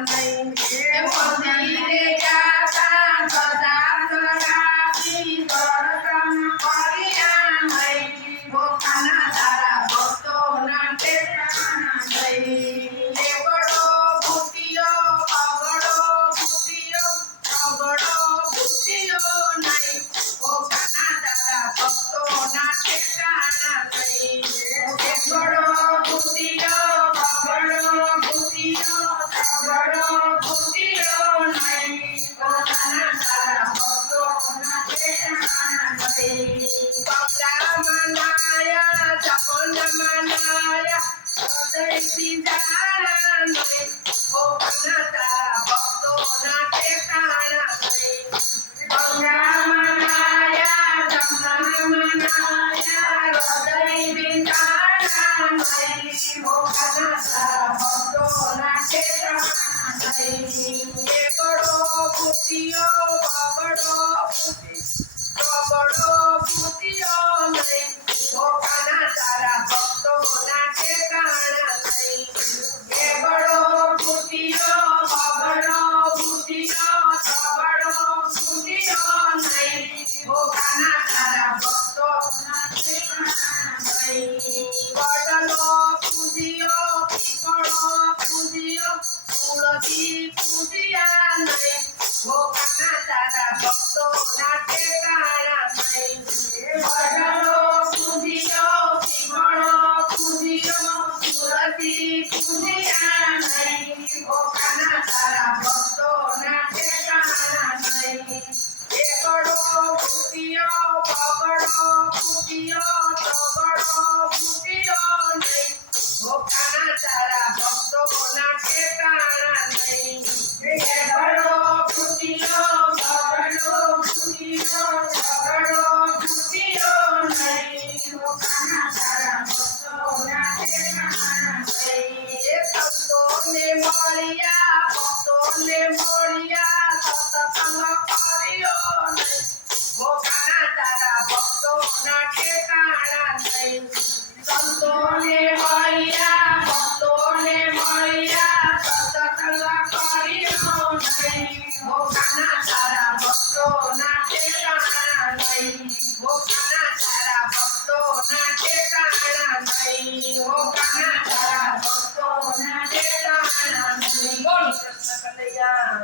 નહીં મંદિરે જાતા સદા સદાથી દર્શન કર્યા નહીં ગોખાના તારા ભક્તોના ટેકાણા નહીં લેવડો ભૂતિયો પગડો ભૂતિયો નહીં ગોખાના તારા ભક્તોના ઠેકાણા નહીં લેવડો ભૂતિયો પગડો ભૂતિયો નહીં ગોખાના તારા ભક્તોના ઠેકાણા નહીં પગલા મનાયા ચપન મનાયા હૃદયથી જાણા નહીં ગોખાના તારા ભક્તોના ઠેકાણા નહીં પગલા મનાયા ચપન મનાયા હૃદયથી જાણા નહીં ગોખાના તારા ભક્તોના ઠેકાણા નહીં લેવડો ભૂતિયો બબડો ભૂતિયો નહીં ગોખાના તારા ભક્તોના ઠેકાણા નહીં લેવડો ભૂતિયો બબડો ભૂતિયો નહીં ગોખાના તારા ભક્તોના ઠેકાણા નહીં વડલો પૂજ્યો પીપળો પૂજ્યો તુલસી પૂજ્યા નહીં ગોખાના તારા ભક્તોના ઠેકાણા નહીં વડલો પૂજ્યો પીપળો પૂજ્યો તુલસી પૂજ્યા નહીં ગોખાના તારા ભક્તોના ઠેકાણા નહીં લેવડો ભૂતિયો પગડો ભૂતિયો નહીં ગોખાના તારા ભક્તોના ઠેકાણા નહીં લેવડો ભૂતિયો પગડો ભૂતિયો નહીં ગોખાના તારા ભક્તોના ઠેકાણા નહીં સંતોને મળ્યા ભક્તોને મળ્યા સત્સંગ કર્યો નહીં ગોખાના તારા ભક્તોના ઠેકાણા નહીં સંતોને મળ્યા ભક્તોને મળ્યા સત્સંગ કર્યો નહીં ગોખાના તારા ભક્તોના ઠેકાણા નહીં ગોખાના તારા ભક્તોના ઠેકાણા નહીં ગોખાના તારા ભક્તોના ઠેકાણા નહીં બોલ કૃષ્ણ કનૈયા